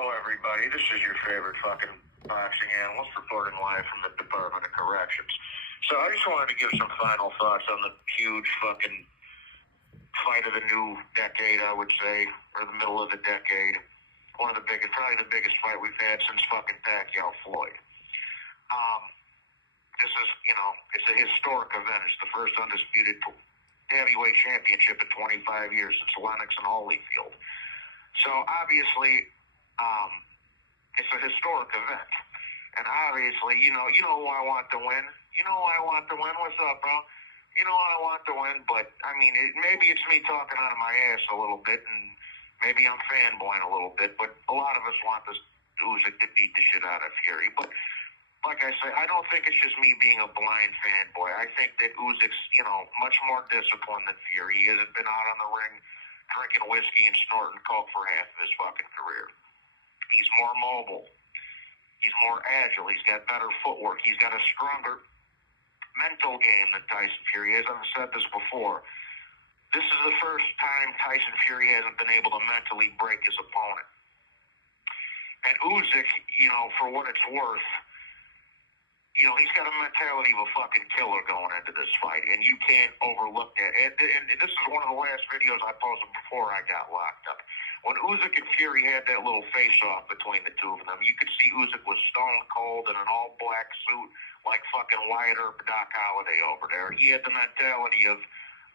Hello, everybody. This is your favorite fucking boxing analyst reporting live from the Department of Corrections. So I just wanted to give some final thoughts on the huge fucking fight of the new decade, I would say, or the middle of the decade. One of the biggest, probably the biggest fight we've had since fucking Pacquiao Floyd. This is, it's a historic event. It's the first undisputed heavyweight championship in 25 years since Lennox and Holyfield. So obviously, it's a historic event. And obviously, you know who I want to win. You know who I want to win. What's up, bro? You know who I want to win. But, I mean, maybe it's me talking out of my ass a little bit, and maybe I'm fanboying a little bit, but a lot of us want this Ysuk to beat the shit out of Fury. But like I say, I don't think it's just me being a blind fanboy. I think that Ysuk's, much more disciplined than Fury. He hasn't been out on the ring drinking whiskey and snorting coke for half of his fucking career. He's more mobile. He's more agile. He's got better footwork. He's got a stronger mental game than Tyson Fury. As I've said this before, this is the first time Tyson Fury hasn't been able to mentally break his opponent. And Ysuk, for what it's worth, he's got a mentality of a fucking killer going into this fight, and you can't overlook that. And this is one of the last videos I posted before I got locked up. When Ysuk and Fury had that little face-off between the two of them, you could see Ysuk was stone cold in an all-black suit like fucking Wyatt Earp, Doc Holliday over there. He had the mentality of,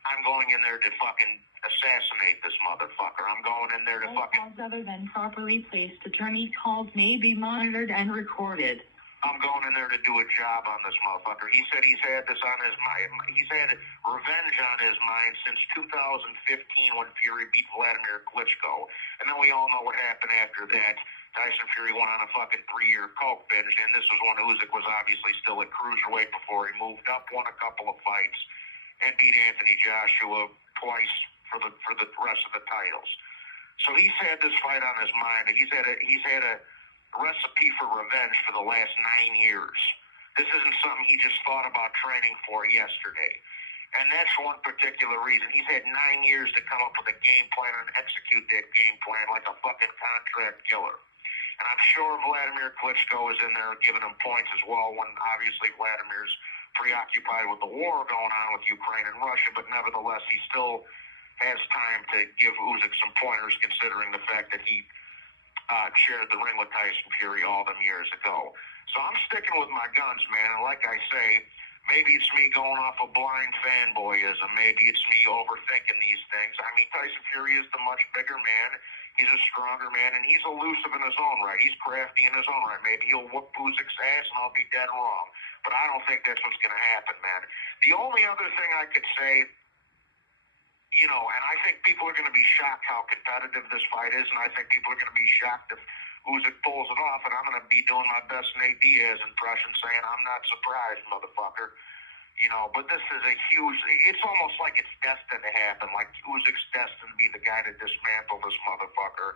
I'm going in there to fucking assassinate this motherfucker. I'm going in there to fucking... Calls other than properly placed attorney calls may be monitored and recorded. I'm going in there to do a job on this motherfucker. He said he's had this on his mind. He's had revenge on his mind since 2015 when Fury beat Vladimir Klitschko. And then we all know what happened after that. Tyson Fury went on a fucking 3-year coke binge, and this was when Ysuk was obviously still at cruiserweight before he moved up, won a couple of fights, and beat Anthony Joshua twice for the rest of the titles. So he's had this fight on his mind. He's had a recipe for revenge for the last 9 years. This isn't something he just thought about training for yesterday. And that's one particular reason. He's had 9 years to come up with a game plan and execute that game plan like a fucking contract killer. And I'm sure Vladimir Klitschko is in there giving him points as well when obviously Vladimir's preoccupied with the war going on with Ukraine and Russia, but nevertheless he still has time to give Ysuk some pointers considering the fact that he shared the ring with Tyson Fury all them years ago. So I'm sticking with my guns, man. And like I say, maybe it's me going off a blind fanboyism. Maybe it's me overthinking these things. I mean, Tyson Fury is the much bigger man. He's a stronger man, and he's elusive in his own right. He's crafty in his own right. Maybe he'll whoop Usyk's ass, and I'll be dead wrong. But I don't think that's what's going to happen, man. The only other thing I could say, and I think people are going to be shocked how competitive this fight is, and I think people are going to be shocked if Ysuk pulls it off, and I'm going to be doing my best Nate Diaz impression saying, I'm not surprised, motherfucker. But this is a huge, it's almost like it's destined to happen, like Usyk's destined to be the guy to dismantle this motherfucker.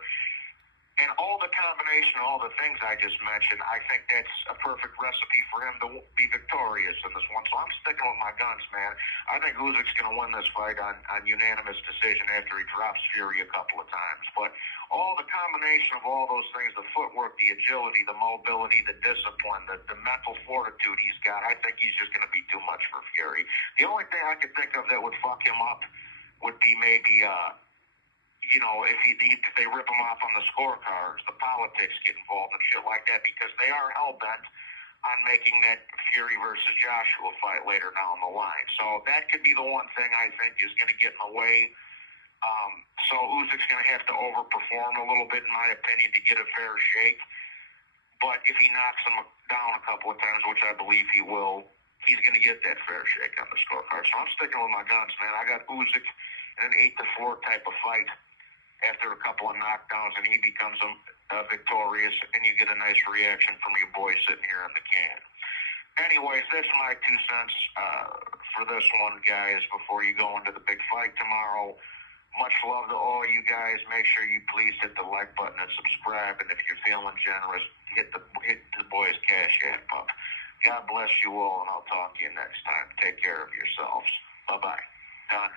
And all the combination of all the things I just mentioned, I think that's a perfect recipe for him to be victorious in this one. So I'm sticking with my guns, man. I think Usyk's going to win this fight on unanimous decision after he drops Fury a couple of times. But all the combination of all those things, the footwork, the agility, the mobility, the discipline, the mental fortitude he's got, I think he's just going to be too much for Fury. The only thing I could think of that would fuck him up would be maybe... if they rip him off on the scorecards, the politics get involved and shit like that, because they are hell-bent on making that Fury versus Joshua fight later down the line. So that could be the one thing I think is going to get in the way. So Usyk's going to have to overperform a little bit, in my opinion, to get a fair shake. But if he knocks him down a couple of times, which I believe he will, he's going to get that fair shake on the scorecard. So I'm sticking with my guns, man. I got Ysuk in an 8-4 type of fight after a couple of knockdowns, and he becomes victorious, and you get a nice reaction from your boy sitting here in the can. Anyways, that's my 2 cents for this one, guys, before you go into the big fight tomorrow. Much love to all you guys. Make sure you please hit the like button and subscribe, and if you're feeling generous, hit the boys' Cash App up. God bless you all, and I'll talk to you next time. Take care of yourselves. Bye-bye. Done.